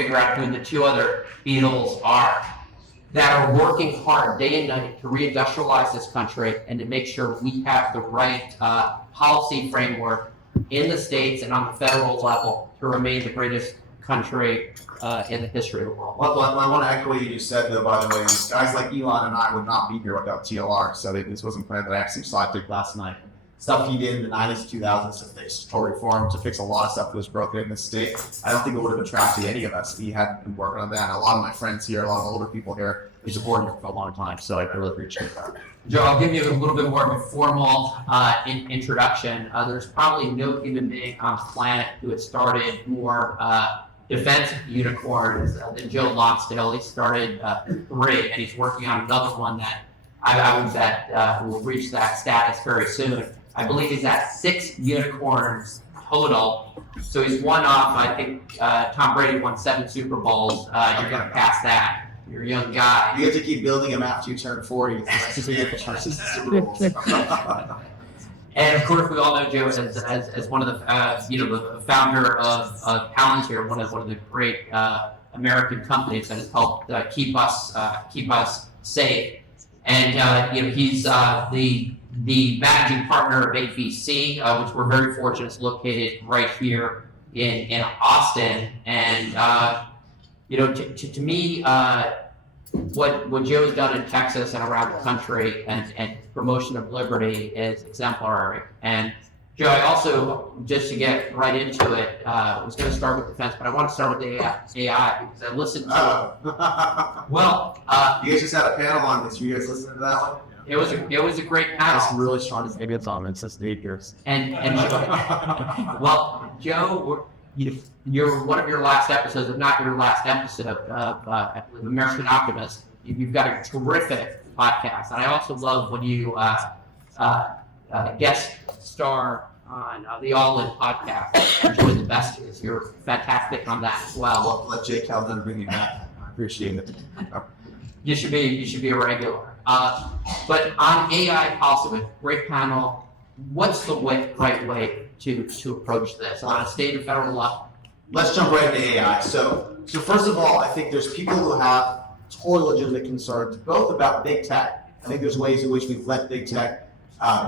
figure out who the two other Beatles are, that are working hard day and night to reindustrialize this country and to make sure we have the right policy framework in the states and on the federal level to remain the greatest country in the history of the world. Well, I want to echo what you just said, though, by the way. Guys like Elon and I would not be here without TLR, so this wasn't planned, but I actually saw it last night. Stuff he did in the 90s, 2000s to fix tort reform, to fix a lot of stuff that was broken in this state. I don't think it would have attracted any of us if he hadn't been working on that. And a lot of my friends here, a lot of older people here, we supported him for a long time, so I really appreciate that. Joe, I'll give you a little bit more of a formal introduction. There's probably no human being on the planet who has started more defense unicorns than Joe Lonsdale. He started 3, and he's working on another one that I would bet will reach that status very soon. I believe he's at 6 unicorns total. So he's one off. I think Tom Brady won 7 Super Bowls. You're going to pass that. You're a young guy. You have to keep building him after you turn 40. And of course, we all know Joe as one of the the founder of Palantir, one of the great American companies that has helped keep us safe. And he's the managing partner of AVC, which we're very fortunate is located right here in Austin. And to me, what Joe has done in Texas and around the country and promotion of liberty is exemplary. And Joe, I also, just to get right into it, was going to start with defense, but I want to start with AI because I listened to you guys just had a panel on this. You guys listening to that one? It was a great panel. It's really strong. Maybe it's on. It's just 8 years. And Joe, you're one of your last episodes, if not your last episode of American Optimist. You've got a terrific podcast, and I also love when you guest star on the All In podcast. Enjoy the Besties. You're fantastic on that as well. Let Jake Calvin bring you back. I appreciate it. You should be a regular. But on AI policy, with great panel, what's the right way to approach this on a state and federal level? Let's jump right into AI. So first of all, I think there's people who have totally legitimate concerns, both about big tech. I think there's ways in which we've let big tech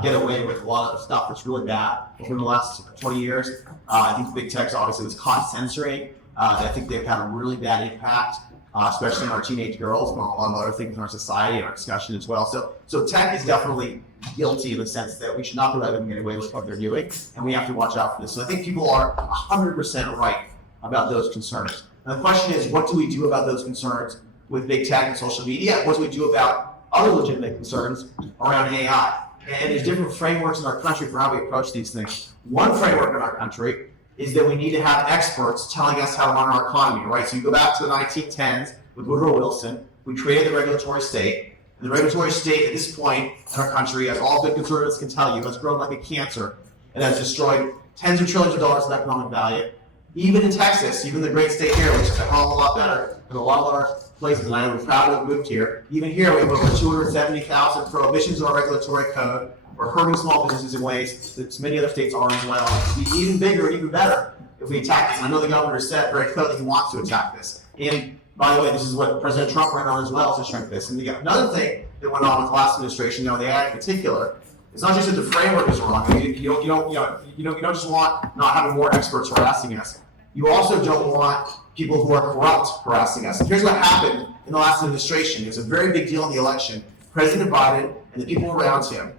get away with a lot of stuff that's really bad over the last 20 years. I think big tech's obviously was caught censoring. I think they've had a really bad impact, especially on our teenage girls, and on other things in our society and our discussion as well. So tech is definitely guilty in the sense that we should not let them get away with what they're doing, and we have to watch out for this. So I think people are 100% right about those concerns. And the question is, what do we do about those concerns with big tech and social media? What do we do about other legitimate concerns around AI? And there's different frameworks in our country for how we approach these things. One framework in our country is that we need to have experts telling us how to run our economy, right? So you go back to the 1910s with Woodrow Wilson, we created the regulatory state. And the regulatory state at this point in our country, as all good conservatives can tell you, has grown like a cancer and has destroyed tens of trillions of dollars of economic value. Even in Texas, even the great state here, which is a hell of a lot better than a lot of our places, and I'm proud to have moved here. Even here, we have over 270,000 prohibitions in our regulatory code. We're hurting small businesses in ways that many other states are as well. It'd be even bigger and even better if we attack this. And I know the governor said very clearly he wants to attack this. And by the way, this is what President Trump ran on as well, to shrink this. And another thing that went on with the last administration, the AI in particular, it's not just that the framework is wrong. You don't just want not having more experts harassing us. You also don't want people who are corrupt harassing us. And here's what happened in the last administration. It was a very big deal in the election. President Biden and the people around him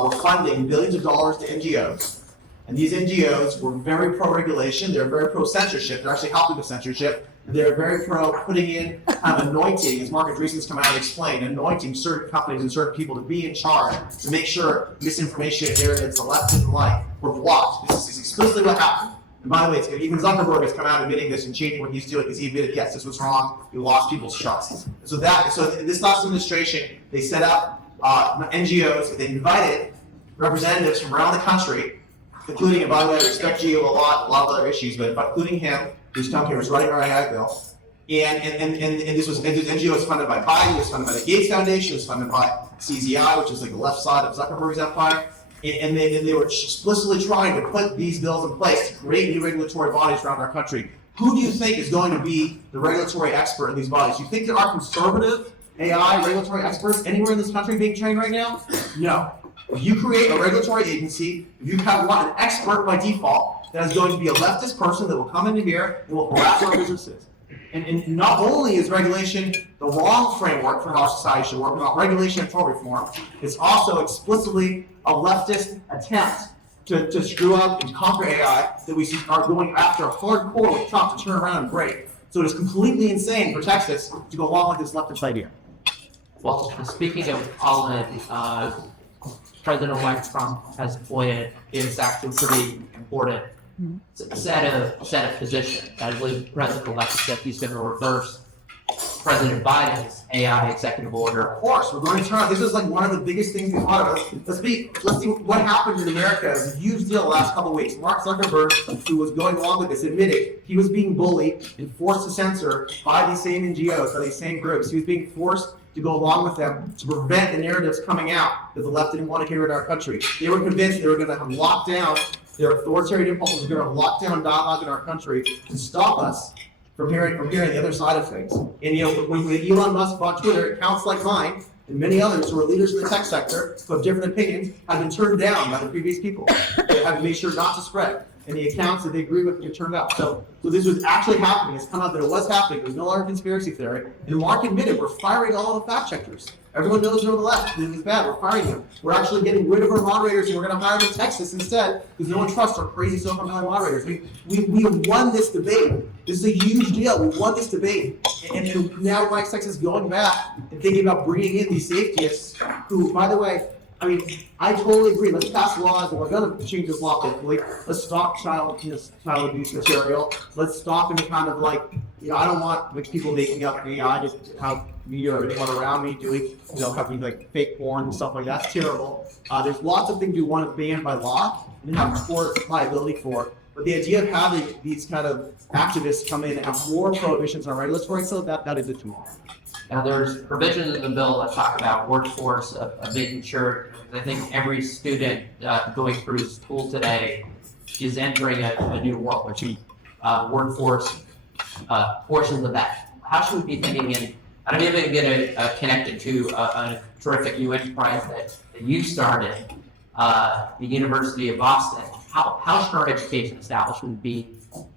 were funding billions of dollars to NGOs. And these NGOs were very pro-regulation. They're very pro-censorship. They're actually helping with censorship. They're very pro putting in kind of anointing, as Mark Andreessen's come out and explained, anointing certain companies and certain people to be in charge to make sure misinformation and narratives, the left and the like, were blocked. This is explicitly what happened. And by the way, even Zuckerberg has come out admitting this and changing what he's doing because he admitted, yes, this was wrong. We lost people's trust. So this last administration, they set up NGOs. They invited representatives from around the country, including, and by the way, I respect Gio a lot of other issues, but including him, who's come here, was writing our AI bill. And this NGO was funded by Biden, it was funded by the Gates Foundation, it was funded by CZI, which is like the left side of Zuckerberg's empire. And they were explicitly trying to put these bills in place to create new regulatory bodies around our country who do you think is going to be the regulatory expert in these bodies? You think there are conservative AI regulatory experts anywhere in this country being trained right now? No. If you create a regulatory agency, you have an expert by default that is going to be a leftist person that will come into here and will harass our businesses. And not only is regulation the wrong framework for how society should work, not regulation and control reform, it's also explicitly a leftist attempt to screw up and conquer AI that we see are going after hardcore with Trump to turn around and break. So it is completely insane for Texas to go along with this leftist idea. Well, speaking of Parliament, President-elect Trump has appointed is actually pretty important set of positions. I believe President-elect said he's going to reverse President Biden's AI executive order. Of course, we're going to turn out. This is like one of the biggest things we thought of. Let's see what happened in America. It was a huge deal the last couple of weeks. Mark Zuckerberg, who was going along with this, admitted he was being bullied and forced to censor by these same NGOs, by these same groups. He was being forced to go along with them to prevent the narratives coming out that the left didn't want to hear in our country. They were convinced they were going to have locked down their authoritarian impulses, were going to lock down dialogue in our country to stop us from hearing the other side of things. And when Elon Musk bought Twitter, accounts like mine and many others who are leaders in the tech sector who have different opinions have been turned down by the previous people. They have made sure not to spread. And the accounts that they agree with get turned out. So this was actually happening. It's come out that it was happening. It was no longer conspiracy theory. And Mark admitted we're firing all the fact checkers. Everyone knows they're on the left. This is bad. We're firing them. We're actually getting rid of our moderators, and we're going to hire them in Texas instead because no one trusts our crazy Silicon Valley moderators. We have won this debate. This is a huge deal. We won this debate. And now Mike Texas is going back and thinking about bringing in these safetyists who, by the way, I totally agree. Let's pass laws, and we're going to change this law quickly. Let's stop child abuse material. Let's stop any kind of I don't want people making up AI just how me or anyone around me doing, having fake porn and stuff like that. That's terrible. There's lots of things you want to ban by law and have court liability for. But the idea of having these kind of activists come in and have more prohibitions on regulatory, so that is it to me. Now, there's provisions in the bill that talk about workforce of making sure. I think every student going through school today is entering a new world, which workforce portions of that. How should we be thinking? And I'm even going to connect it to a terrific new enterprise that you started, the University of Boston. How should our education establishment be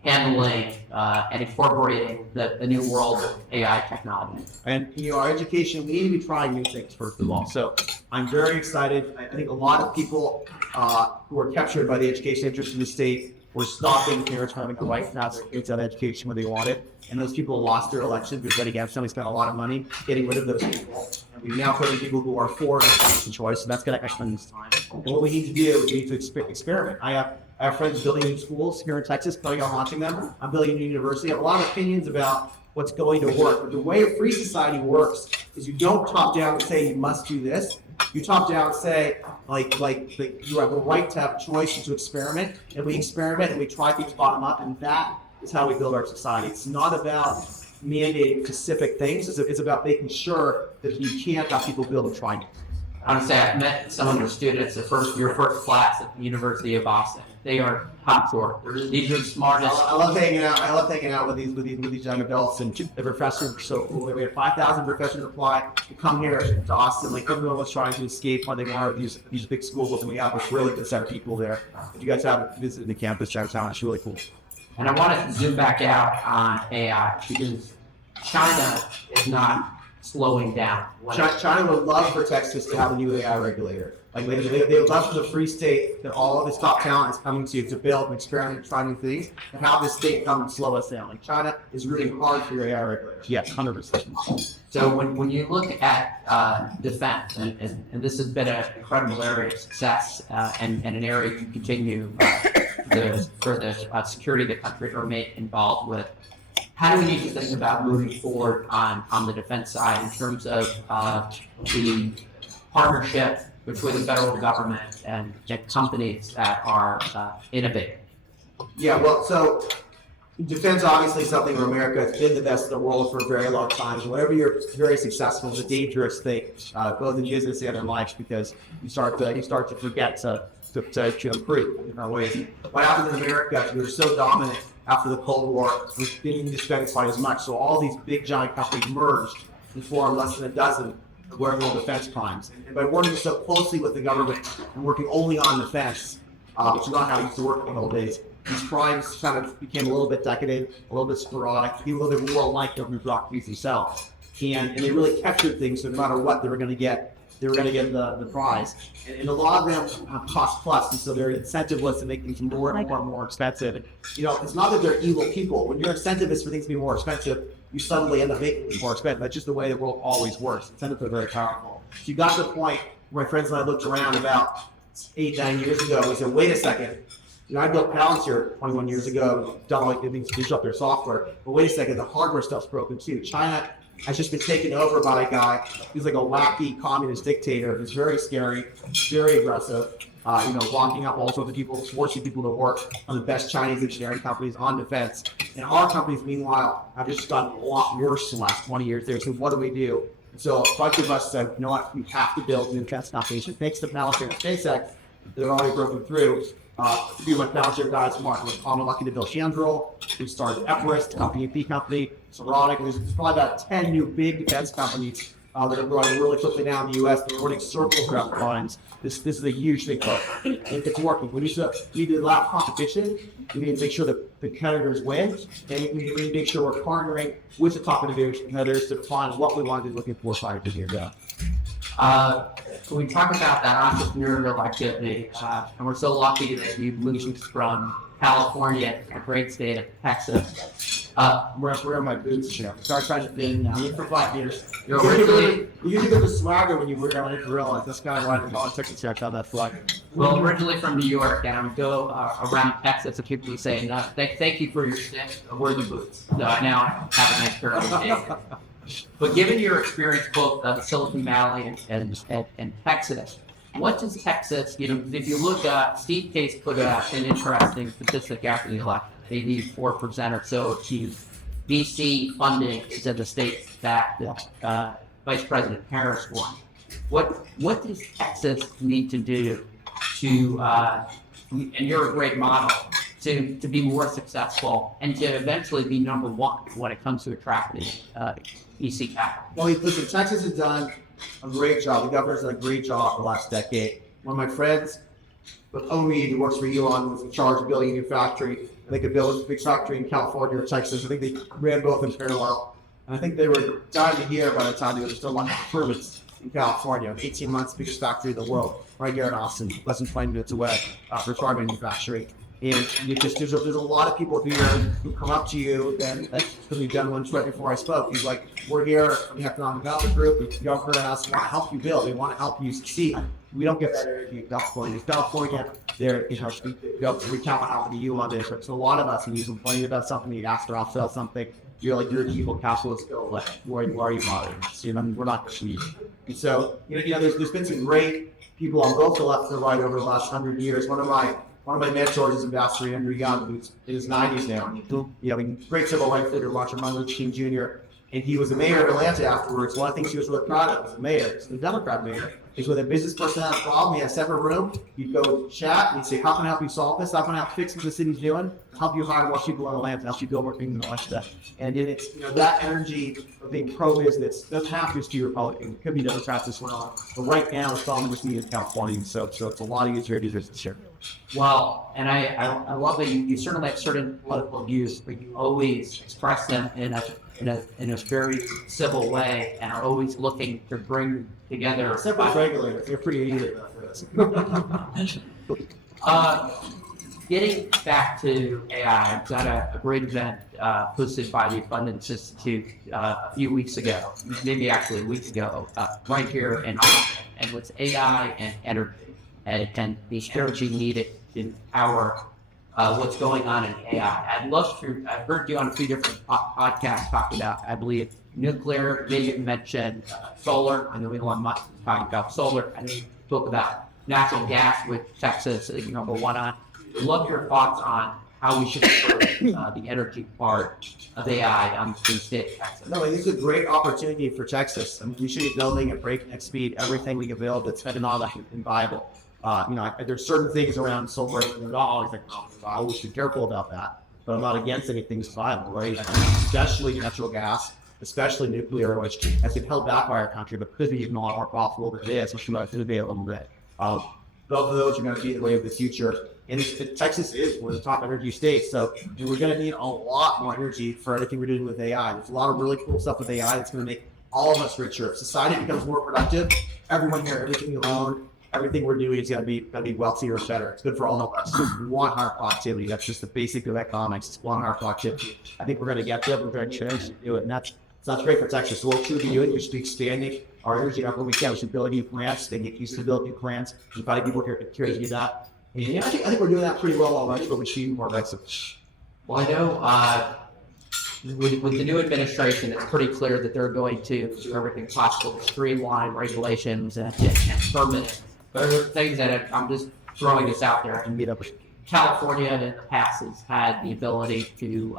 handling and incorporating the new world of AI technology? And our education, we need to be trying new things first of all. So I'm very excited. I think a lot of people who are captured by the education interest in the state were stopping parents from having the right to have their kids out of education when they want it. And those people lost their election because Betty Gabson spent a lot of money getting rid of those people. And we've now put in people who are for education choice, and that's going to extend this time. And what we need to do is we need to experiment. I have friends building new schools here in Texas, planning on launching them. I'm building a new university. I have a lot of opinions about what's going to work. But the way a free society works is you don't top down and say you must do this. You top down and say, you have the right to have choice and to experiment. And we experiment and we try things bottom up, and that is how we build our society. It's not about mandating specific things. It's about making sure that you can't have people build and try. Honestly, I've met some of the students your first class at the University of Boston. They are top drawer. These are the smartest. I love hanging out. I love hanging out with these young adults, and the professors are so cool. We had 5,000 professors apply to come here to Austin. Everyone was trying to escape when they wanted these big schools, and we have a really good set of people there. If you guys haven't visited the campus, check it out. It's really cool. And I want to zoom back out on AI because China is not slowing down. China would love for Texas to have a new AI regulator. They would love for the free state that all of this top talent is coming to build and experiment and try new things, and have this state come and slow us down. China is really hard for your AI regulators. Yes, 100%. So when you look at defense, and this has been an incredible area of success and an area you continue for the security of the country to remain involved with, how do we need to think about moving forward on the defense side in terms of the partnership between the federal government and companies that are innovating? Yeah, well, so defense obviously is something where America has been the best in the world for a very long time. So whenever you're very successful, it's a dangerous thing, both in business and in life, because you start to forget to to improve in our ways. What happened in America, we were so dominant after the Cold War, we didn't need to spend quite as much. So all these big giant companies merged and formed less than a dozen wearable defense primes. And by working so closely with the government and working only on defense, which is not how I used to work in the old days, these primes kind of became a little bit decadent, a little bit sporadic, a little bit more like government bureaucracies themselves. And they really captured things, so no matter what they were going to get the prize. And a lot of them have cost plus, and so they're incentiveless to make things more and more expensive. It's not that they're evil people. When you're incentivist for things to be more expensive, you suddenly end up making them more expensive. That's just the way the world always works. Incentives are very powerful. So you got to the point where my friends and I looked around about 8-9 years ago, and we said, wait a second. I built Palantir 21 years ago, done like things to disrupt their software. But wait a second, the hardware stuff's broken too. China has just been taken over by a guy who's like a wacky communist dictator who's very scary, very aggressive, locking up all sorts of people, forcing people to work on the best Chinese engineering companies on defense. And our companies, meanwhile, have just gotten a lot worse in the last 20 years there. So what do we do? So a bunch of us said, you know what, we have to build new defense companies. Thanks to Palantir and SpaceX, they're already broken through. A few of my Palantir guys, Mark, I'm lucky to Bill Shandrell, who started Everest, a PMP company, Soronic. There's probably about 10 new big defense companies that are growing really quickly now in the U.S. They're running circle craft lines. This is a huge thing, and it's working. We need to allow competition. We need to make sure that the competitors win, and we need to make sure we're partnering with the top competitors to find what we want to be looking for 5 years ago. We talk about that entrepreneurial activity, and we're so lucky that you moved from California, a great state of Texas. Where are my boots? Start trying to think for 5 years. You usually get the swagger when you work on it to realize this guy wanted to call Texas check out that swagger. Well, originally from New York, and I go around Texas, and people say, thank you for your stick, worthy boots. So I now have a nice pair of them. But given your experience both Silicon Valley and Texas, what does Texas, if you look at, Steve Case put out an interesting statistic after the election. They need 4% or so to achieve VC funding in the states that Vice President Harris won. What does Texas need to do to, and you're a great model, to be more successful and to eventually be number one when it comes to attracting VC capital? Well, listen, Texas has done a great job. The governor's done a great job the last decade. One of my friends, Omi, who works for Elon, was in charge of building a new factory. I think they built a big factory in California or Texas. I think they ran both in parallel. And I think they were dying to hear by the time they were still on permits in California. 18 months, biggest factory in the world, right here in Austin, less than 20 minutes away for car manufacturing. And there's a lot of people here who come up to you, and that's because we've done one right before I spoke. He's like, we're here from the Economic Development Group, the government us want to help you build, they want to help you succeed. We don't get that energy in California. In California, we count on helping you on this. So a lot of us, when you complain about something, you ask to sell something, you're an evil capitalist, like, why are you bothering us? We're not cheap. And so, there's been some great people on both the left and the right over the last 100 years. One of my mentors is Ambassador Andrew Young, who's in his 90s now. Great civil rights leader, Martin Luther King Jr. And he was the mayor of Atlanta afterwards. One of the things he was really proud of was the mayor, the Democrat mayor, is when a business person had a problem, he had a separate room, you'd go chat, and he'd say, how can I help you solve this? How can I help fix what the city's doing? Help you hire more people in Atlanta, help you build more things and all that stuff. And it's, that energy of being pro-business doesn't have to be Republican. It could be Democrats as well. But right now, it's all with me in California, so it's a lot easier to share. Well, and I love that you certainly have certain political views, but you always express them in a very civil way and are always looking to bring together. Separate regulators, you're pretty easy about this. Getting back to AI, I was at a great event hosted by the Abundance Institute a few weeks ago, maybe actually weeks ago, right here in Austin, and with AI and energy. And the energy needed to power what's going on in AI. I've heard you on a few different podcasts talk about, I believe, nuclear, maybe you mentioned solar. I know we don't want much talking about solar. I know you spoke about natural gas with Texas, number one on. I'd love your thoughts on how we should approach the energy part of AI on the state of Texas. No, this is a great opportunity for Texas. We should be building at breakneck speed everything we can build that's economic and viable. There's certain things around solar and always like, I always be careful about that. But I'm not against anything viable, right? Especially natural gas, especially nuclear, which has been held back by our country, but could be even a lot more profitable than it is, which might be a little bit. Both of those are going to be the way of the future. And Texas is one of the top energy states, so we're going to need a lot more energy for everything we're doing with AI. There's a lot of really cool stuff with AI that's going to make all of us richer. If society becomes more productive, everyone here, everything you own, everything we're doing is going to be wealthier and better. It's good for all of us. We want higher productivity. That's just the basic of economics. It's one higher productivity. I think we're going to get there. We're going to do it, and that's great for Texas. So what should we be doing? We should be expanding our energy where we can. We should build new plants. They get used to building new plants. There's probably people here curious to do that. And I think we're doing that pretty well already, but we should be more aggressive. Well, I know with the new administration, it's pretty clear that they're going to do everything possible to streamline regulations and permit. But there are things that I'm just throwing this out there. And California in the past has had the ability to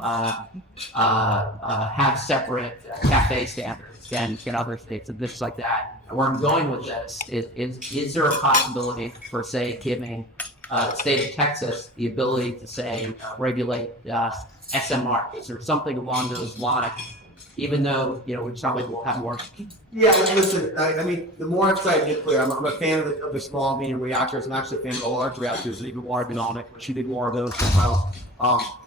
have separate cafe standards and other states and things like that. And where I'm going with this is there a possibility for, say, giving the state of Texas the ability to, say, regulate SMRs or something along those lines, even though, we probably will have more. Yeah, listen, I mean, the more outside nuclear, I'm a fan of the small, medium reactors. I'm actually a fan of the large reactors, even more economic, but you did more of those as well.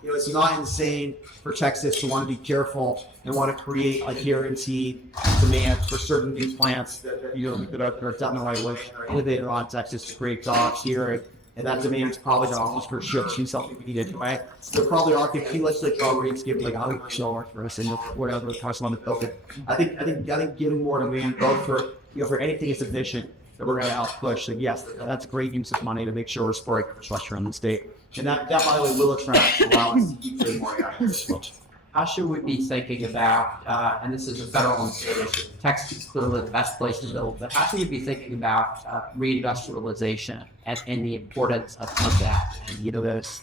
It's not insane for Texas to want to be careful and want to create a guaranteed demand for certain new plants that are done the right way, innovated on Texas to create jobs here. And that demand is probably going to almost for sure choose something we need anyway. There probably are the legislature rates give like $100 for us and whatever the cost on the bill. I think giving more demand both for anything is sufficient that we're going to push. So yes, that's great use of money to make sure we're supporting infrastructure in the state. And that by the way will attract allow us to keep doing more guys. How should we be thinking about, and this is a federal and state issue, Texas is clearly the best place to build, but how should we be thinking about reindustrialization and the importance of that? And, there's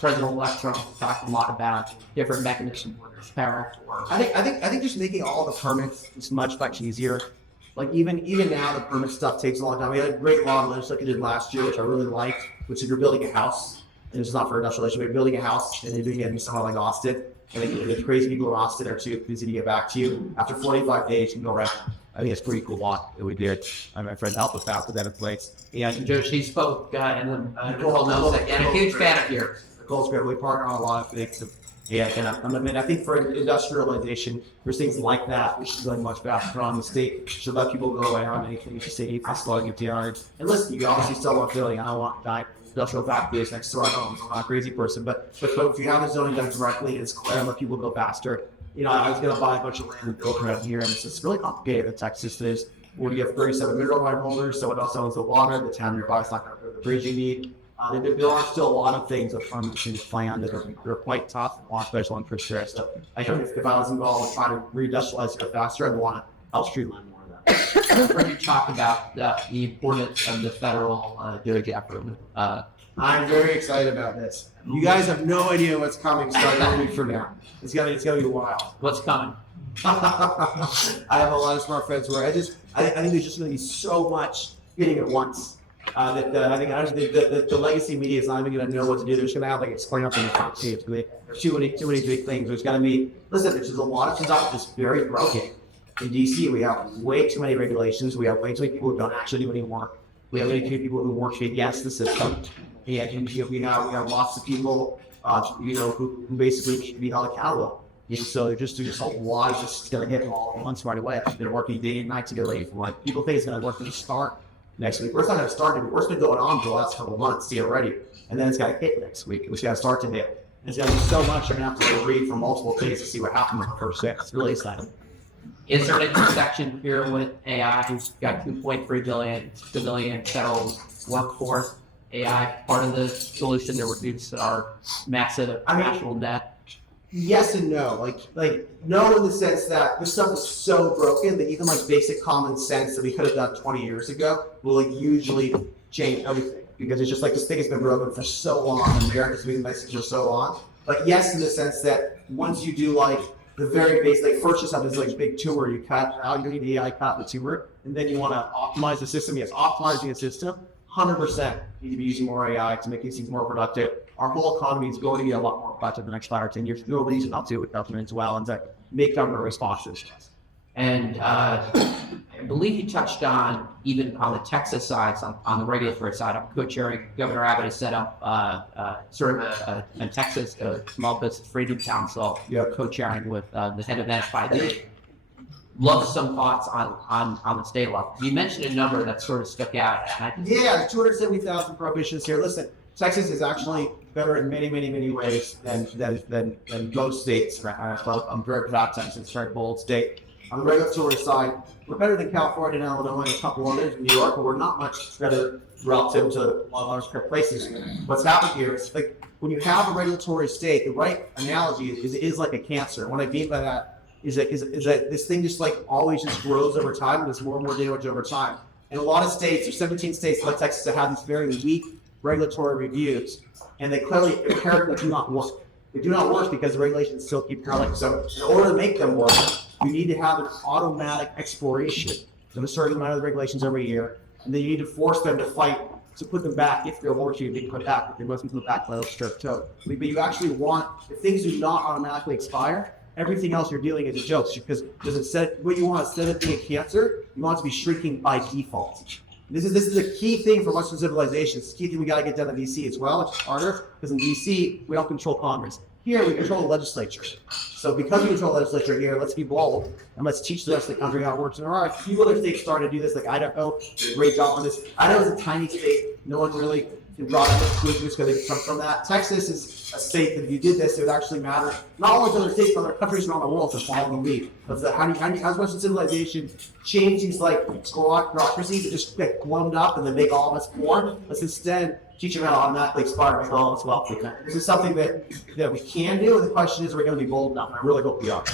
President-elect Trump talked a lot about different mechanisms, whether it's tariff or... I think just making all the permits is much easier. Like even now, the permit stuff takes a long time. We had a great law legislation did last year, which I really liked, which is you're building a house, and it's not for industrialization, but you're building a house, and you're doing it in somewhere like Austin. And the crazy people in Austin are too busy to get back to you. After 45 days, you can go right. I think it's a pretty cool law that we did. My friend helped us out with that in place. And Joe, she spoke, and Nicole knows that, and a huge fan of yours. Nicole's great. We partner on a lot of things. I think for industrialization, there's things like that which is going much faster on the state. Should let people go away on anything. You should say, slowing it down. And listen, you obviously still want building. I don't want to die. Industrial factories next to our homes. I'm not a crazy person, but if you have the zoning done correctly, it's clear and let people go faster. I was going to buy a bunch of land and build around here, and it's just really complicated in Texas. There's we have 37 mineral right holders, so it also owns the water. The town nearby is not going to put the bridge you need. There are still a lot of things that farmers should plan that are quite tough and want special interest there. So I think if I was involved in trying to reindustrialize it faster, I'd want to help streamline more of that. When you talk about the importance of the federal DOJ effort, I'm very excited about this. You guys have no idea what's coming starting a week from now. It's gonna be wild. What's coming? I have a lot of smart friends where I think there's just gonna be so much hitting at once. I think the legacy media is not even going to know what to do. They're just going to have like explain up in the front seats. There's too many big things. There's going to be there's just a lot of things out just very broken. In DC, we have way too many regulations. We have way too many people who don't actually do any work. We have way too many people who work against the system. And we have lots of people who basically need to be held accountable. And so there's a lot of just going to hit all at once right away. They're working day and night to get ready for what people think is going to work from the start. Next week, it's not going to start. It's been going on for the last couple of months to get ready, and then it's got to hit next week. It's got to start to hit. There's going to be so much you're going to have to read from multiple days to see what happened in the first day. It's really exciting. Is there an intersection here with AI? Who's got 2.3 billion civilian federal workforce? AI part of the solution to reduce our massive national debt. Yes and no. Like no in the sense that this stuff is so broken that even like basic common sense that we could have done 20 years ago will usually change everything. Because it's just like this thing has been broken for so long and America's been messaged for so long. But yes in the sense that once you do like the very basic, like first you have this like big tumor you cut out, you need the AI cut the tumor, and then you want to optimize the system. Yes, optimizing a system, 100% need to be using more AI to make these things more productive. Our whole economy is going to be a lot more productive in the next 5 or 10 years. No reason not to with government as well, and to make government responses. And I believe you touched on, even on the Texas side, on the regulatory side, I'm co-chairing. Governor Abbott has set up sort of a Texas Small Business Freedom Council, co-chairing with the head of NFID. Love some thoughts on the state level. You mentioned a number that sort of stuck out. Yeah, 270,000 prohibitions here. Listen, Texas is actually better in many, many, many ways than most states. I'm very proud of Texas. It's a very bold state. On the regulatory side, we're better than California and Illinois and a couple others in New York, but we're not much better relative to a lot of other places. What's happened here is, like, when you have a regulatory state, the right analogy is it is like a cancer. What I mean by that is that this thing just like always just grows over time, and there's more and more damage over time. In a lot of states, there's 17 states like Texas that have these very weak regulatory reviews, and they clearly empirically do not work. They do not work because the regulations still keep growing. So in order to make them work, you need to have an automatic expiration of a certain amount of the regulations every year, and then you need to force them to fight to put them back if they're working being put back. If they wasn't put back by a strict toe. But you actually want, if things do not automatically expire, everything else you're doing is a joke, because what you want, instead of being a cancer, you want it to be shrinking by default. This is a key thing for Western civilization. It's a key thing we got to get done in DC as well, which is harder, because in DC, we don't control Congress. Here, we control the legislature. So because we control the legislature here, let's be bold, and let's teach the rest of the country how it works. And all right, a few other states started to do this, like Idaho, did a great job on this. Idaho is a tiny state. No one really brought up exclusions because they come from that. Texas is a state that if you did this, it would actually matter. Not only to other states, but other countries around the world to follow the lead. But how's Western civilization change these like bureaucracies that just get blown up and then make all of us poor? Let's instead teach them how to automatically expire and all as well. This is something that we can do, and the question is, are we going to be bold enough? I really hope we are.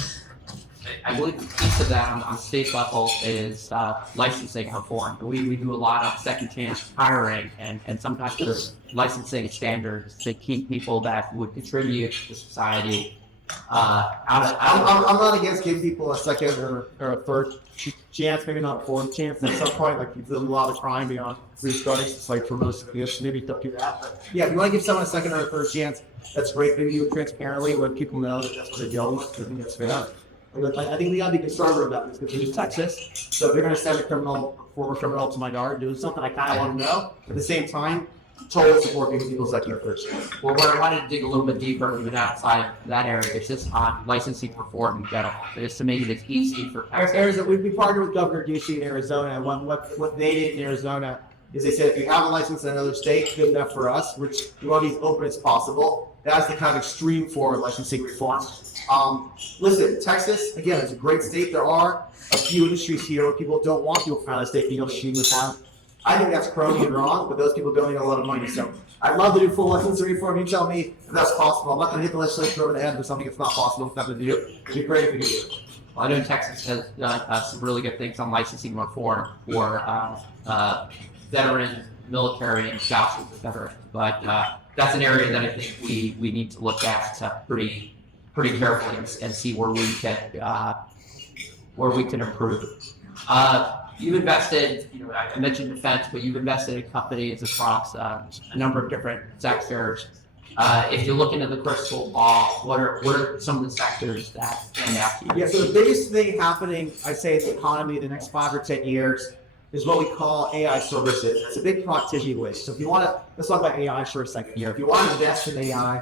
I believe the piece of that on state level is licensing reform. We do a lot of second chance hiring, and sometimes there's licensing standards to keep people that would contribute to society I'm not against giving people a second or a third chance, maybe not a fourth chance. At some point, like you've done a lot of crime beyond restarting, it's like for most of us, maybe don't do that. But yeah, if you want to give someone a second or a third chance, that's great. Maybe you transparently let people know that that's what they're dealing with. I think that's fair. I think we gotta be conservative about this because it's Texas. So if they're gonna send a former criminal to my yard doing something, I kind of want to know. At the same time, totally support giving people second or third chance. Well, where I wanted to dig a little bit deeper, even outside that area, is just on licensing reform in general. Just to make it easy for Arizona. We partnered with Governor Ducey in Arizona, and what they did in Arizona is they said, if you have a license in another state, good enough for us, which we want to be as open as possible. That's the kind of extreme form of licensing reform. Listen, Texas, again, it's a great state. There are a few industries here where people don't want people from out of state being able to shoot with them. I think that's crony and wrong, but those people don't need a lot of money. So I'd love to do full licensing reform. You tell me if that's possible. I'm not going to hit the legislature over the head for something that's not possible. It's nothing to do. It'd be great if we could do it. Well, I know Texas has done some really good things on licensing reform for veterans, military, and spouses of veterans. But that's an area that I think we need to look at pretty carefully and see where we can improve. You've invested, I mentioned defense, but you've invested in companies across a number of different sectors. If you look into the crystal ball, what are some of the sectors that stand out to you? Yeah, so the biggest thing happening, I'd say, in the economy in the next 5 or 10 years is what we call AI services. It's a big productivity list. So if you want to, let's talk about AI for a second here. If you want to invest in AI,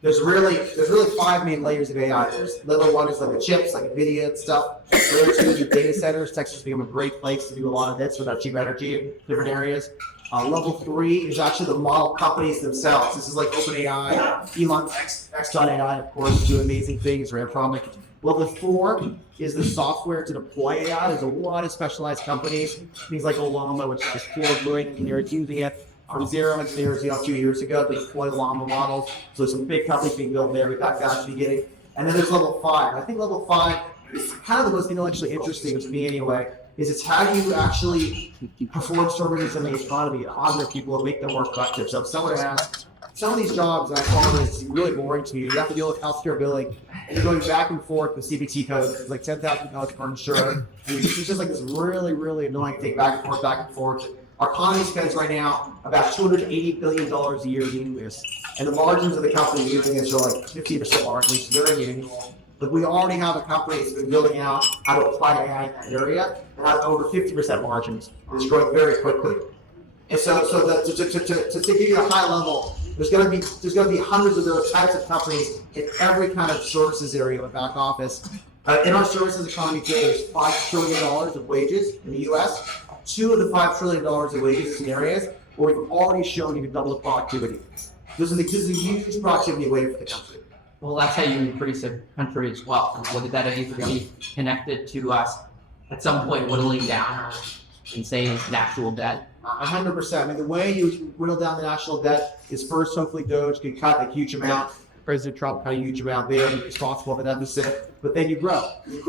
there's really 5 main layers of AI. There's level 1 is like the chips, like NVIDIA and stuff. Layer 2 is your data centers. Texas has become a great place to do a lot of this without cheap energy in different areas. Level 3 is actually the model companies themselves. This is like OpenAI, Elon X.AI, of course, do amazing things, Atomic. Level 4 is the software to deploy AI. There's a lot of specialized companies, things like Olama, which is 4 million engineers using it. From 0 engineers, a few years ago, they deployed Llama models. So there's some big companies being built there. We got guys at the beginning. And then there's level 5. I think level 5 is kind of the most intellectually interesting to me anyway, is it's how do you actually perform services in the economy, hire people and make them more productive. So if someone asks, some of these jobs I call this really boring to me. You have to deal with healthcare billing, and you're going back and forth with CPT codes. It's like $10,000 per insurer. And it's just like this really, really annoying thing, back and forth. Our economy spends right now about $280 billion a year doing this. And the margins of the company using this are like 50% margins, very annual. But we already have a company that's been building out how to apply AI in that area and has over 50% margins. It's growing very quickly. And to give you a high level, there's going to be hundreds of those types of companies in every kind of services area of back office. In our services economy today, there's $5 trillion of wages in the U.S. 2 of the $5 trillion of wages in areas where we've already shown you can double the productivity. This is a huge productivity wave for the country. Well, that's how you increase a country as well. Would that either be connected to us at some point whittling down our insane national debt? 100%. I mean, the way you whittle down the national debt is first, hopefully, DOGE can cut a huge amount. President Trump cut a huge amount there, and responsible for the deficit. But then you grow. You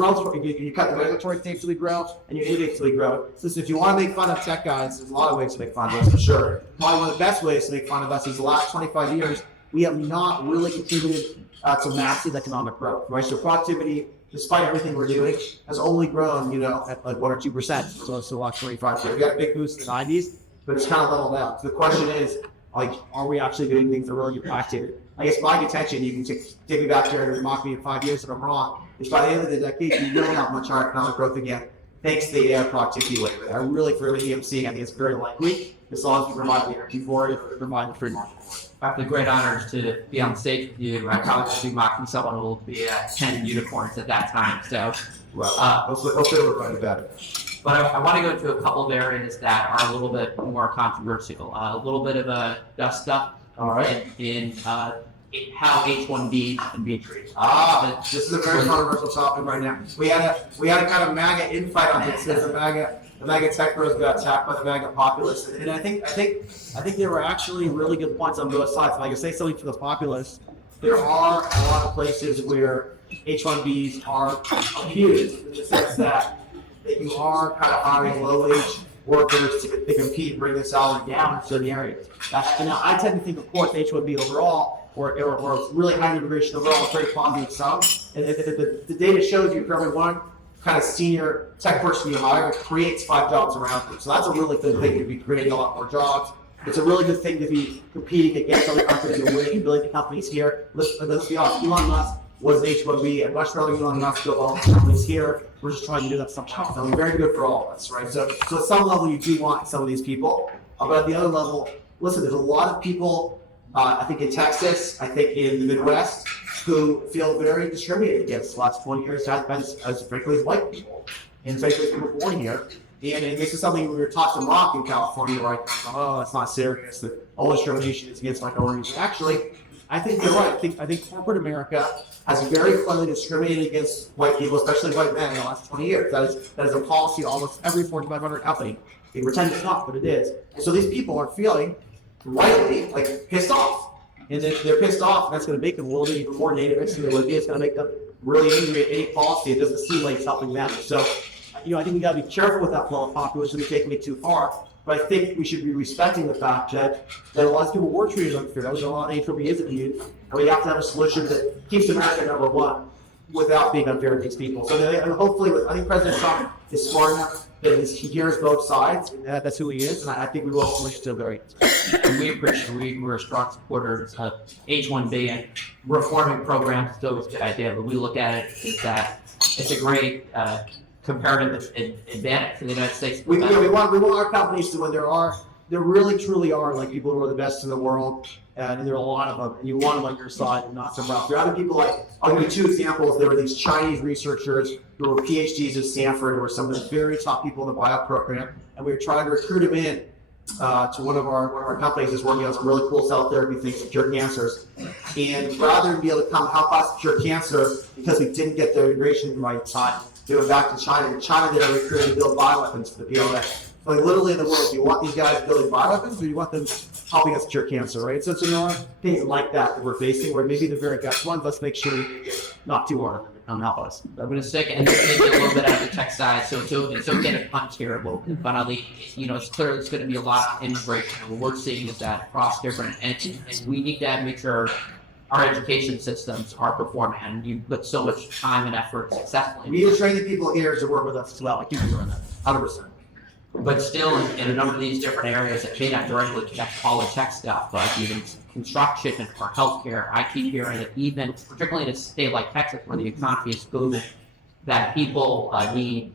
cut the regulatory states till you grow, and you innovate till you grow. Listen, if you want to make fun of tech guys, there's a lot of ways to make fun of us, for sure. Probably one of the best ways to make fun of us is the last 25 years, we have not really contributed to massive economic growth, right? So productivity, despite everything we're doing, has only grown, at like 1 or 2%. So the last 25 years. We got a big boost in the 90s, but it's kind of leveled out. So the question is, are we actually doing things that really impact it? I guess my contention, you can take me back there and mock me in 5 years if I'm wrong, is by the end of the decade, you will have much higher economic growth again, thanks to the AI productivity wave. I really, for everything I'm seeing, I think it's very likely, as long as we provide the energy for it, provide the free market for it. I have the great honor to be on stage with you. I probably should be mocking someone who will be 10 unicorns at that time. So, hopefully we're running better. But I want to go into a couple of areas that are a little bit more controversial. A little bit of a dust up in how H-1B can be treated. This is a very controversial topic right now. We had a kind of MAGA infight on this. The MAGA tech bros got attacked by the MAGA populists, and I think there were actually really good points on both sides. If I can say something for the populists, there are a lot of places where H-1Bs are abused in the sense that you are kind of hiring low-wage workers to compete and bring the salary down in certain areas. Now, I tend to think, of course, H-1B overall, or really high immigration overall, is very positive sum. And the data shows you for every one kind of senior tech person you hire, it creates 5 jobs around you. So that's a really good thing to be creating a lot more jobs. It's a really good thing to be competing against other countries and winning, building companies here. Let's be honest, Elon Musk was H-1B, and much rather Elon Musk built all the companies here. We're just trying to do that sometimes. I mean, very good for all of us, right? So at some level, you do want some of these people. But at the other level, listen, there's a lot of people, I think in Texas, I think in the Midwest, who feel very discriminated against the last 20 years, as frankly as white people, and frankly people born here. And this is something we were taught to mock in California, like, oh, that's not serious, that all discrimination is against minorities. Actually, I think you're right. I think corporate America has very clearly discriminated against white people, especially white men, in the last 20 years. That is a policy of almost every Fortune 500 company. They pretend it's not, but it is. And so these people are feeling, rightly, pissed off. And if they're pissed off, that's going to make them a little bit even more nativist than they would be. It's going to make them really angry at any policy. It doesn't seem like it's helping them. So, I think we got to be careful with that flow of populism and taking it too far. But I think we should be respecting the fact that a lot of people were treated unfair. That was a lot of H-1B is abused. And we have to have a solution that keeps America number one without being unfair to these people. So and hopefully, I think President Trump is smart enough that he hears both sides. And that's who he is. And I think we will ultimately still very. And we appreciate, we're strong supporters of H-1B and reforming programs is always a good idea. But we look at it as that it's a great comparative advantage for the United States. We want our companies to, when there really truly are people who are the best in the world, and there are a lot of them, and you want them on your side and not somewhere else. There are other people I'll give you 2 examples. There were these Chinese researchers who were PhDs at Stanford, who were some of the very top people in the bio program, and we were trying to recruit them in to one of our companies that's working on some really cool cell therapy things to cure cancers. And rather than be able to come help us cure cancer because we didn't get the immigration right time, they went back to China. In China, they were recruiting to build bioweapons for the PLA. Literally in the world, do you want these guys building bioweapons, or do you want them helping us cure cancer, right? So there are things like that we're facing, where maybe the very best ones, let's make sure we not too hard on help us. I'm going to stick and maybe a little bit out of the tech side, so get a punch here, but at least, it's clearly it's going to be a lot of immigration. And what we're seeing is that across different entities, and we need to make sure our education systems are performing, and you put so much time and effort successfully. We need to train the people here to work with us as well. I keep doing that, 100%. but still in a number of these different areas that may not directly connect all the tech stuff, like even construction or healthcare. I keep hearing that even, particularly in a state like Texas where the economy is booming, that people need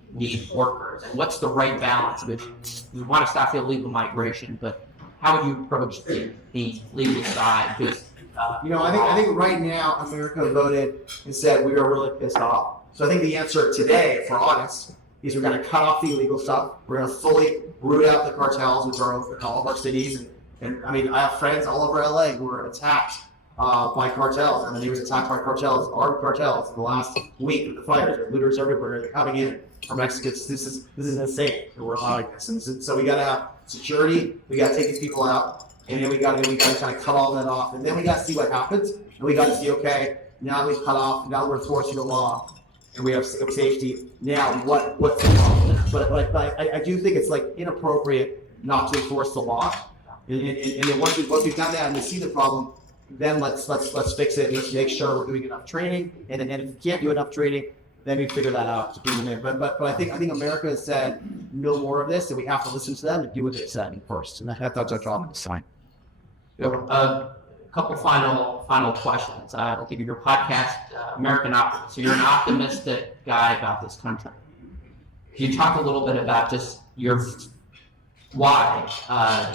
workers. And what's the right balance? We want to stop the illegal migration, but how would you approach the legal side? Just I think right now America voted and said we are really pissed off. So I think the answer today, if we're honest, is we're going to cut off the illegal stuff. We're going to fully root out the cartels, which are in all of our cities. And I mean, I have friends all over LA who were attacked by cartels. And then he was attacked by cartels, armed cartels, in the last week of the fires. There are looters everywhere. They're coming in from Mexico. This is insane that we're allowing this. And so we got to have security. We got to take these people out. And then we got to kind of cut all that off. And then we got to see what happens. And we got to see, okay, now we've cut off, now we're enforcing the law. And we have safety. Now, what's the problem? But I do think it's like inappropriate not to enforce the law. And then once we've done that and we see the problem, then let's fix it. Let's make sure we're doing enough training. And then if we can't do enough training, then we figure that out to bring them in. But I think America has said no more of this, and we have to listen to them and do what they said first. And that's our job to sign. A couple final questions. I'll give you your podcast, American Optimist. So you're an optimistic guy about this country. Can you talk a little bit about just why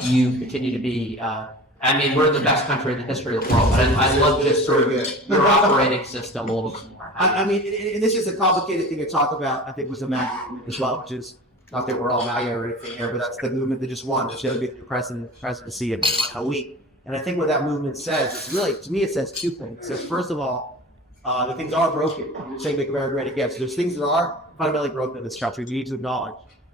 you continue to be? I mean, we're the best country in the history of the world, but I love just sort of your operating system a little bit more. I mean, and this is a complicated thing to talk about. I think was a MAGA movement as well, which is not that we're all MAGA or anything here, but that's the movement that just won. It's going to be the presidency in a week. And I think what that movement says is really, to me, it says two things. It says, first of all, the things are broken. You're saying make America great again. So there's things that are fundamentally broken in this country. We need to acknowledge.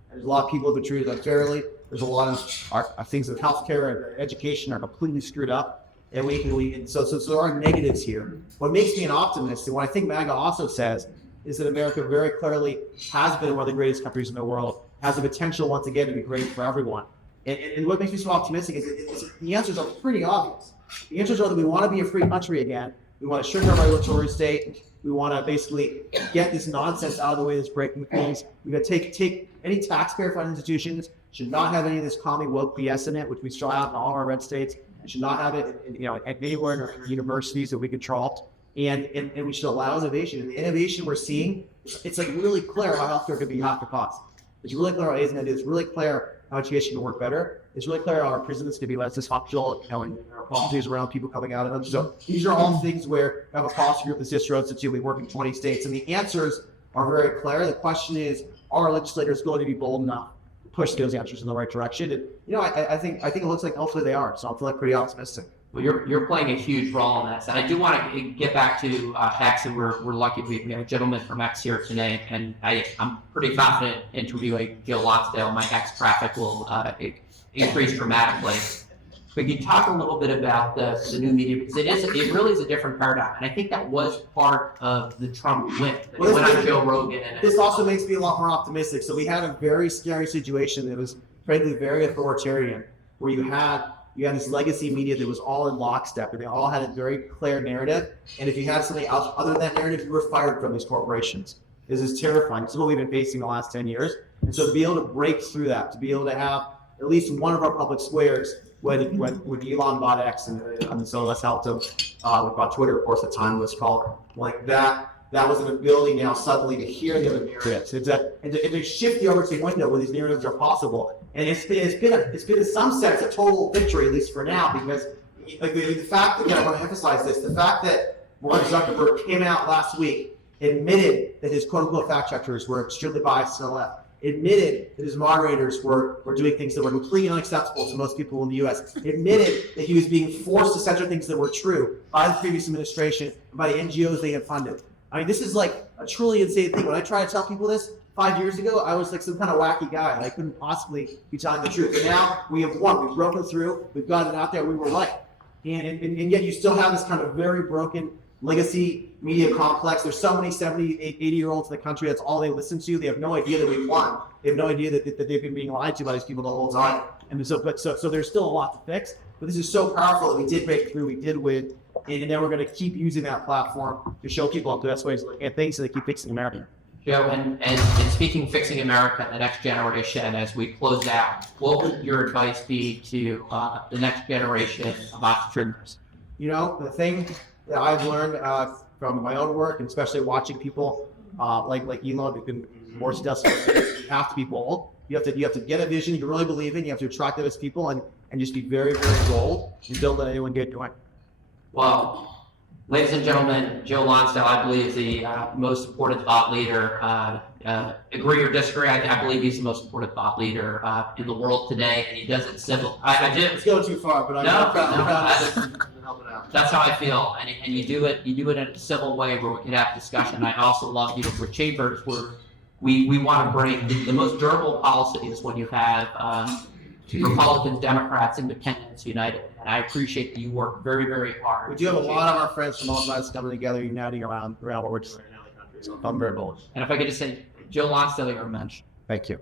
And there's a lot of people who are treated unfairly. There's a lot of things of healthcare and education are completely screwed up. And so there are negatives here. What makes me an optimist, and what I think MAGA also says, is that America very clearly has been one of the greatest countries in the world, has the potential once again to be great for everyone. And what makes me so optimistic is the answers are pretty obvious. The answers are that we want to be a free country again. We want to shrink our regulatory state. We want to basically get this nonsense out of the way that's breaking things. We've got to take any taxpayer-funded institutions should not have any of this commie woke BS in it, which we still have in all our red states. It should not have it, anywhere in our universities that we control. And we should allow innovation. And the innovation we're seeing, it's like really clear how healthcare could be half the cost. It's really clear how AIDs is really clear how education can work better. It's really clear how our prisons can be less dysfunctional, and our policies around people coming out of them. So these are all things where we have a policy group that's District Institute. We work in 20 states, and the answers are very clear. The question is, are our legislators going to be bold enough to push those answers in the right direction? And I think it looks like hopefully they are. So I'm feeling pretty optimistic. Well, you're playing a huge role in that. And I do want to get back to X, and we're lucky we have a gentleman from X here today, and I'm pretty confident interviewing Joe Lonsdale. My X traffic will increase dramatically. But you talk a little bit about the new media, because it really is a different paradigm, and I think that was part of the Trump win. Well, went on Joe Rogan. This also makes me a lot more optimistic. So we had a very scary situation that was frankly very authoritarian, where you had this legacy media that was all in lockstep, and they all had a very clear narrative. And if you had something else other than that narrative, you were fired from these corporations. This is terrifying. This is what we've been facing the last 10 years. And so to be able to break through that, to be able to have at least one of our public squares, when Elon bought X, and so that's helped him. We bought Twitter, of course, at the time was called like that. That was an ability now suddenly to hear the other narratives, and to shift the overtake window where these narratives are possible. And it's been in some sense a total victory, at least for now, because like the fact that, again, I want to emphasize this, the fact that Mark Zuckerberg came out last week, admitted that his quote-unquote fact checkers were extremely biased to the left, admitted that his moderators were doing things that were completely unacceptable to most people in the U.S., admitted that he was being forced to censor things that were true by the previous administration and by the NGOs they had funded. I mean, this is like a truly insane thing. When I try to tell people this 5 years ago, I was like some kind of wacky guy, and I couldn't possibly be telling the truth. But now we have won. We've broken through. We've got it out there. We were right. And yet you still have this kind of very broken legacy media complex. There's so many 70, 80-year-olds in the country. That's all they listen to. They have no idea that we've won. They have no idea that they've been being lied to by these people the whole time. And so there's still a lot to fix. But this is so powerful that we did break through. We did win. And then we're going to keep using that platform to show people the best ways to look at things so they keep fixing America. Joe, and speaking fixing America, the next generation, as we close out, what would your advice be to the next generation of entrepreneurs? The thing that I've learned from my own work, and especially watching people like Elon, who can more successful, you have to be bold. You have to get a vision you really believe in. You have to attract those people and just be very, very bold and don't let anyone get doing. Well, ladies and gentlemen, Joe Lonsdale, I believe the most important thought leader. Agree or disagree? I believe he's the most important thought leader in the world today, and he does it civil. I do. It's going too far, but I'm That's how I feel, and you do it in a civil way where we can have discussion. I also love, for Chambers, where we want to bring the most durable policy is when you have Republicans, Democrats, Independents united. And I appreciate that you work very, very hard. We do have a lot of our friends from all sides coming together, uniting around what we're doing in the country. So I'm very bullish. And if I could just say, Joe Lonsdale, you're a mensch. Thank you.